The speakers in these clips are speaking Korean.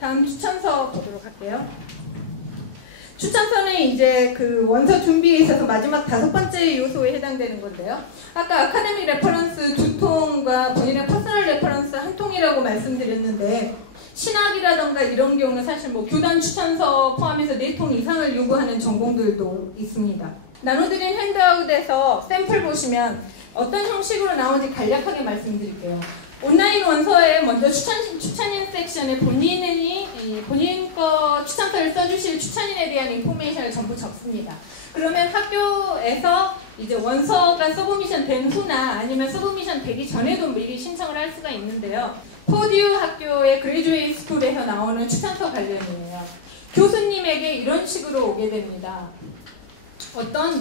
다음 추천서 보도록 할게요. 추천서는 이제 그 원서 준비에 있어서 마지막 5번째 요소에 해당되는 건데요. 아까 아카데믹 레퍼런스 2통과 본인의 퍼스널 레퍼런스 1통이라고 말씀드렸는데, 신학이라던가 이런 경우는 사실 뭐 교단 추천서 포함해서 4통 이상을 요구하는 전공들도 있습니다. 나눠드린 핸드아웃에서 샘플 보시면 어떤 형식으로 나오는지 간략하게 말씀드릴게요. 온라인 원서에 먼저 추천인 섹션에 본인 거 추천서를 써주실 추천인에 대한 인포메이션을 전부 적습니다. 그러면 학교에서 이제 원서가 서브미션 된 후나 아니면 서브미션 되기 전에도 미리 신청을 할 수가 있는데요. 포듀 학교의 그레듀에이트 스쿨에서 나오는 추천서 관련이에요. 교수님에게 이런 식으로 오게 됩니다. 어떤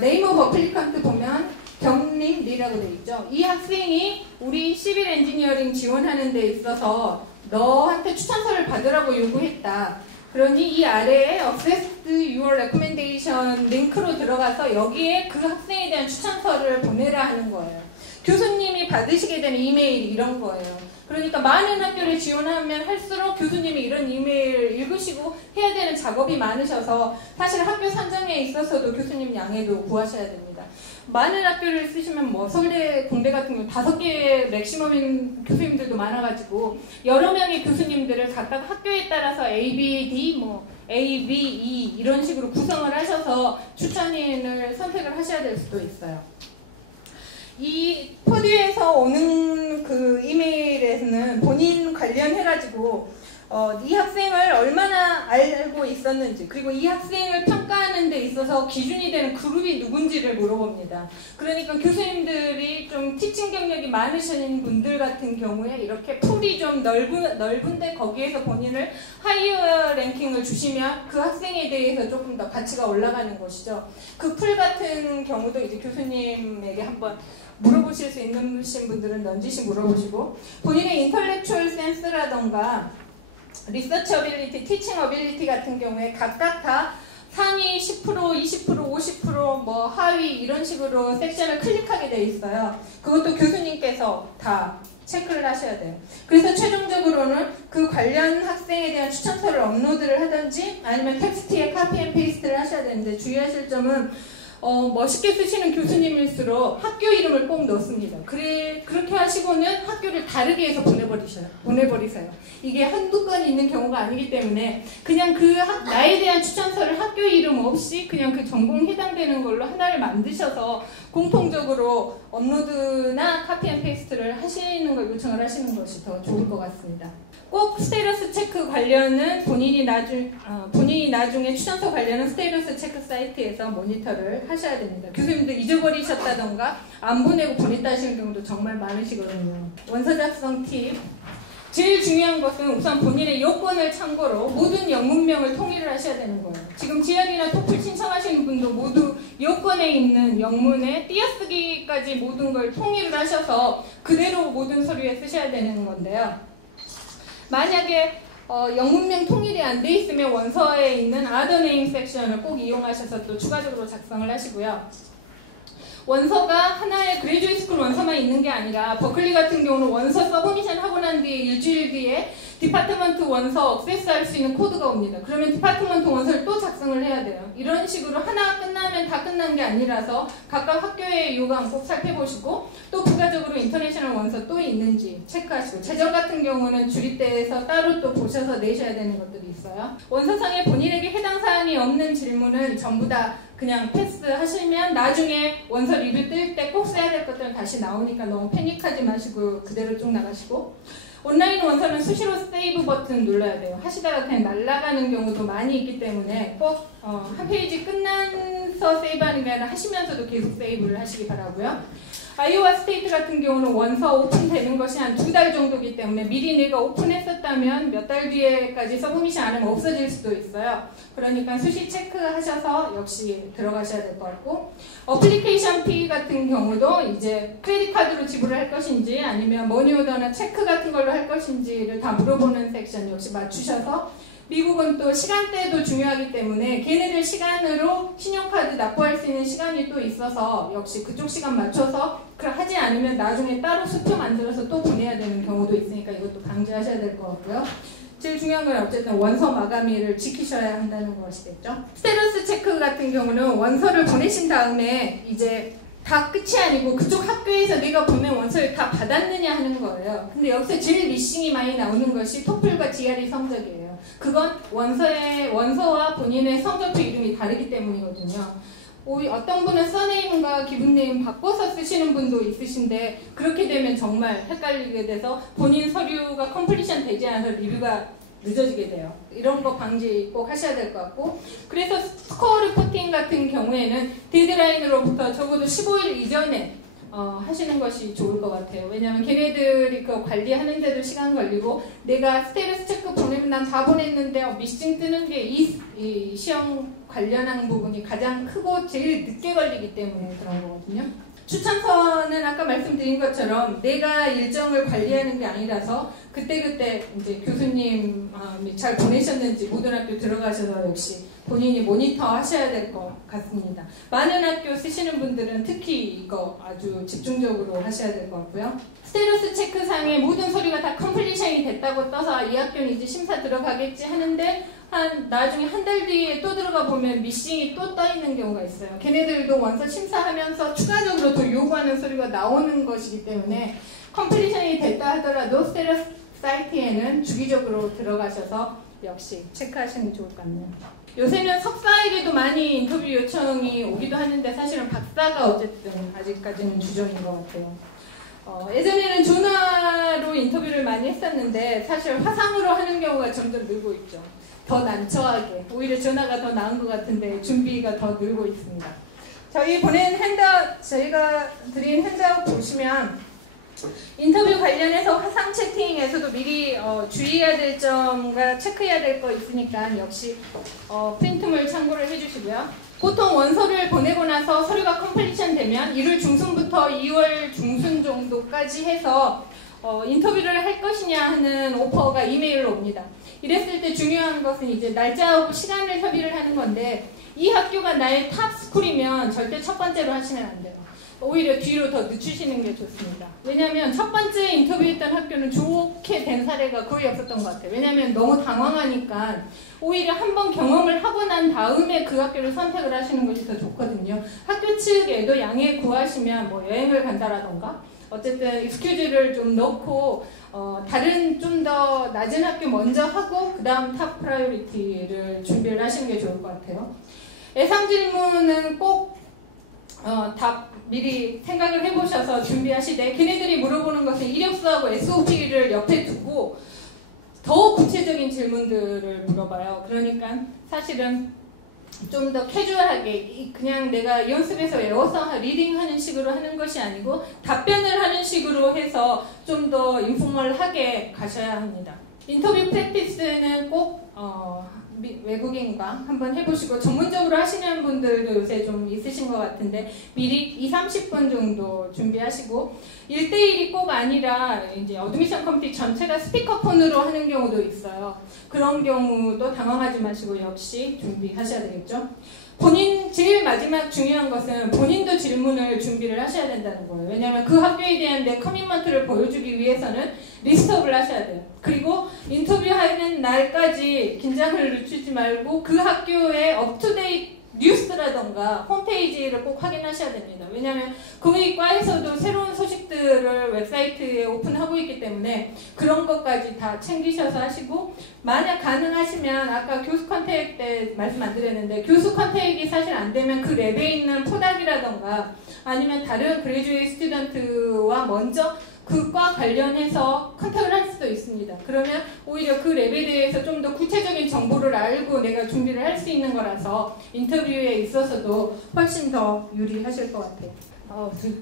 네임 오브 어플리컨트 보면 경림 리라고 되어 있죠. 이 학생이 우리 시빌 엔지니어링 지원하는 데 있어서 너한테 추천서를 받으라고 요구했다. 그러니 이 아래에 Access Your Recommendation 링크로 들어가서 여기에 그 학생에 대한 추천서를 보내라 하는 거예요. 교수님이 받으시게 되는 이메일이 이런 거예요. 그러니까 많은 학교를 지원하면 할수록 교수님이 이런 이메일을 읽으시고 해야 되는 작업이 많으셔서 사실 학교 선정에 있어서도 교수님 양해도 구하셔야 됩니다. 많은 학교를 쓰시면 뭐 서울대, 공대 같은 경우 5개의 맥시멈인 교수님들도 많아가지고 여러 명의 교수님들을 각각 학교에 따라서 A, B, D, A, B, E 이런 식으로 구성을 하셔서 추천인을 선택을 하셔야 될 수도 있어요. 이 포듀에서 오는 그 이메일에서는 본인 관련해가지고 이 학생을 얼마나 알고 있었는지, 그리고 이 학생을 평가하는 데 있어서 기준이 되는 그룹이 누군지를 물어봅니다. 그러니까 교수님들이 좀 티칭 경력이 많으신 분들 같은 경우에 이렇게 풀이 좀 넓은데 거기에서 본인을 하이어 랭킹을 주시면 그 학생에 대해서 조금 더 가치가 올라가는 것이죠. 그 풀 같은 경우도 이제 교수님에게 한번 물어보실 수 있는 분들은 넌지시 물어보시고, 본인의 인터렉추얼 센스라던가 리서치 어빌리티, 티칭 어빌리티 같은 경우에 각각 다 상위 10%, 20%, 50%, 뭐 하위 이런 식으로 섹션을 클릭하게 돼 있어요. 그것도 교수님께서 다 체크를 하셔야 돼요. 그래서 최종적으로는 그 관련 학생에 대한 추천서를 업로드를 하든지 아니면 텍스트에 카피 앤 페이스트를 하셔야 되는데, 주의하실 점은 멋있게 쓰시는 교수님일수록 학교 이름을 꼭 넣습니다. 그렇게 하시고는 학교를 다르게 해서 보내버리세요. 이게 한두 건 있는 경우가 아니기 때문에 그냥 나에 대한 추천서를 학교 이름 없이 그냥 그 전공 해당되는 걸로 하나를 만드셔서 공통적으로 업로드나 카피 앤 페이스트를 하시는 걸 요청을 하시는 것이 더 좋을 것 같습니다. 꼭 스테이러스 체크 관련은 본인이 나중에 추천서 관련은 스테이러스 체크 사이트에서 모니터를 하셔야 됩니다. 교수님들 잊어버리셨다던가 안 보내고 보냈다 하시는 경우도 정말 많으시거든요. 원서 작성 팁. 제일 중요한 것은 우선 본인의 요건을 참고로 모든 영문명을 통일을 하셔야 되는 거예요. 지금 GRE나 토플 신청하시는 분도 모두 요건에 있는 영문에 띄어쓰기까지 모든 걸 통일을 하셔서 그대로 모든 서류에 쓰셔야 되는 건데요. 만약에 영문명 통일이 안 돼 있으면 원서에 있는 other name 섹션을 꼭 이용하셔서 또 추가적으로 작성을 하시고요. 원서가 하나의 그레듀에이트 스쿨 원서만 있는 게 아니라 버클리 같은 경우는 원서 서브미션 하고 난 뒤에 일주일 뒤에 디파트먼트 원서 억세스할 수 있는 코드가 옵니다. 그러면 디파트먼트 원서를 또 작성을 해야 돼요. 이런 식으로 하나 끝나면 다 끝난 게 아니라서 각각 학교의 요강 꼭 살펴보시고, 또 부가적으로 인터내셔널 원서 또 있는지 체크하시고, 재정 같은 경우는 주립대에서 따로 또 보셔서 내셔야 되는 것들이 있어요. 원서상에 본인에게 해당 사항이 없는 질문은 전부 다 그냥 패스하시면 나중에 원서 리뷰 뜰 때 꼭 써야 될 것들은 다시 나오니까 너무 패닉하지 마시고 그대로 쭉 나가시고, 온라인 원서는 수시로 세이브 버튼 눌러야 돼요. 하시다가 그냥 날아가는 경우도 많이 있기 때문에 꼭 한 페이지 끝나서 세이브하는 게 아니라 하시면서도 계속 세이브를 하시기 바라고요. 아이오와 스테이트 같은 경우는 원서 오픈되는 것이 한 2달 정도이기 때문에 미리 내가 오픈했었다면 몇 달 뒤에까지 서브미션 안 하면 없어질 수도 있어요. 그러니까 수시 체크하셔서 역시 들어가셔야 될 것 같고, 어플리케이션 피 같은 경우도 이제 크레딧 카드로 지불을 할 것인지 아니면 머니오더나 체크 같은 걸로 할 것인지를 다 물어보는 섹션 역시 맞추셔서, 미국은 또 시간대도 중요하기 때문에 걔네들 시간으로 신용카드 납부할 수 있는 시간이 또 있어서 역시 그쪽 시간 맞춰서 하지 않으면 나중에 따로 수표 만들어서 또 보내야 되는 경우도 있으니까 이것도 방지하셔야 될 것 같고요. 제일 중요한 건 어쨌든 원서 마감일을 지키셔야 한다는 것이겠죠. 스테러스 체크 같은 경우는 원서를 보내신 다음에 이제 다 끝이 아니고 그쪽 학교에서 내가 보낸 원서를 다 받았느냐 하는 거예요. 근데 여기서 제일 미싱이 많이 나오는 것이 토플과 GRE 성적이에요. 그건 원서와 본인의 성적표 이름이 다르기 때문이거든요. 어떤 분은 써네임과 기분네임 바꿔서 쓰시는 분도 있으신데 그렇게 되면 정말 헷갈리게 돼서 본인 서류가 컴플리션 되지 않아서 리뷰가 늦어지게 돼요. 이런 거 방지 꼭 하셔야 될 것 같고, 그래서 스코어 리포팅 같은 경우에는 데드라인으로부터 적어도 15일 이전에 하시는 것이 좋을 것 같아요. 왜냐하면 걔네들이 그 관리하는데도 시간 걸리고, 내가 스테러스 체크 보내면 난 다 보냈는데 미싱 뜨는 게 이 시험 관련한 부분이 가장 크고 제일 늦게 걸리기 때문에 그런 거거든요. 추천서는 아까 말씀드린 것처럼 내가 일정을 관리하는 게 아니라서 그때그때 이제 교수님 잘 보내셨는지 모든 학교 들어가셔서 역시 본인이 모니터 하셔야 될 것 같습니다. 많은 학교 쓰시는 분들은 특히 이거 아주 집중적으로 하셔야 될 것 같고요. 스테러스 체크상에 모든 서류가 다 컴플리션이 됐다고 떠서 이 학교는 이제 심사 들어가겠지 하는데 나중에 한 달 뒤에 또 들어가 보면 미싱이 또 떠 있는 경우가 있어요. 걔네들도 원서 심사하면서 추가적으로 더 요구하는 서류가 나오는 것이기 때문에 컴플리션이 됐다 하더라도 스테러스 사이트에는 주기적으로 들어가셔서 역시 체크하시는 게 좋을 것 같네요. 요새는 석사에게도 많이 인터뷰 요청이 오기도 하는데 사실은 박사가 어쨌든 아직까지는 주종인 것 같아요. 예전에는 전화로 인터뷰를 많이 했었는데 사실 화상으로 하는 경우가 점점 늘고 있죠. 더 난처하게, 오히려 전화가 더 나은 것 같은데 준비가 더 늘고 있습니다. 저희가 드린 핸드아웃 보시면 인터뷰 관련해서 화상 채팅에서도 미리 주의해야 될 점과 체크해야 될 거 있으니까 역시 프린트물 참고를 해주시고요. 보통 원서를 보내고 나서 서류가 컴플리션 되면 1월 중순부터 2월 중순 정도까지 해서 인터뷰를 할 것이냐 하는 오퍼가 이메일로 옵니다. 이랬을 때 중요한 것은 이제 날짜하고 시간을 협의를 하는 건데, 이 학교가 나의 탑 스쿨이면 절대 첫 번째로 하시면 안 돼요. 오히려 뒤로 더 늦추시는 게 좋습니다. 왜냐하면 첫 번째 인터뷰했던 학교는 좋게 된 사례가 거의 없었던 것 같아요. 왜냐하면 너무 당황하니까 오히려 한번 경험을 하고 난 다음에 그 학교를 선택을 하시는 것이 더 좋거든요. 학교 측에도 양해 구하시면 뭐 여행을 간다라던가 어쨌든 익스큐즈를 좀 넣고 다른 좀 더 낮은 학교 먼저 하고 그 다음 탑 프라이오리티를 준비를 하시는 게 좋을 것 같아요. 예상 질문은 꼭 답 미리 생각을 해보셔서 준비하시되, 걔네들이 물어보는 것은 이력서하고 SOP를 옆에 두고 더 구체적인 질문들을 물어봐요. 그러니까 사실은 좀 더 캐주얼하게 그냥 내가 연습해서 외워서 리딩하는 식으로 하는 것이 아니고 답변을 하는 식으로 해서 좀 더 인포멀하게 가셔야 합니다. 인터뷰 프랙티스는 꼭 외국인과 한번 해보시고, 전문적으로 하시는 분들도 요새 좀 있으신 것 같은데 미리 20-30분 정도 준비하시고, 1대1이 꼭 아니라 이제 어드미션 커미티 전체가 스피커폰으로 하는 경우도 있어요. 그런 경우도 당황하지 마시고 역시 준비하셔야 되겠죠. 제일 마지막 중요한 것은 본인도 질문을 준비를 하셔야 된다는 거예요. 왜냐하면 그 학교에 대한 내 커밋먼트를 보여주기 위해서는 리스트업을 하셔야 돼요. 그리고 인터뷰하는 날까지 긴장을 늦추지 말고 그 학교의 업투데이트 뉴스라던가 홈페이지를 꼭 확인하셔야 됩니다. 왜냐하면 거기 과에서도 새로운 소식들을 웹사이트에 오픈하고 있기 때문에 그런 것까지 다 챙기셔서 하시고, 만약 가능하시면 아까 교수 컨택 때 말씀 안 드렸는데 교수 컨택이 사실 안 되면 그 랩에 있는 포닥이라던가 아니면 다른 그레주에이트 스튜던트와 먼저 그 과 관련해서 컨택을 할 수도 있습니다. 그러면 오히려 그 랩에 대해서 좀 더 구체적인 정보를 알고 내가 준비를 할 수 있는 거라서 인터뷰에 있어서도 훨씬 더 유리하실 것 같아요.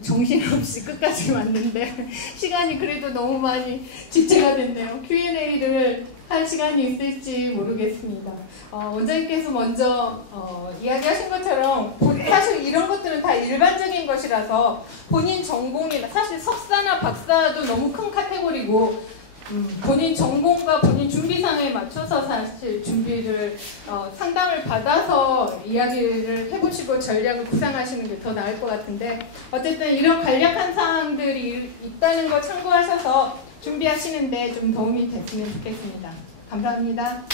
정신없이 끝까지 왔는데 시간이 그래도 너무 많이 지체가 됐네요. Q&A를 할 시간이 있을지 모르겠습니다. 원장님께서 먼저 이야기하신 것처럼 사실 이런 것들은 다 일반적인 것이라서 본인 전공이나 사실 석사나 박사도 너무 큰 카테고리고 본인 전공과 본인 준비상에 맞춰서 사실 준비를 상담을 받아서 이야기를 해보시고 전략을 구상하시는 게 더 나을 것 같은데, 어쨌든 이런 간략한 사항들이 있다는 거 참고하셔서 준비하시는데 좀 도움이 됐으면 좋겠습니다. 감사합니다.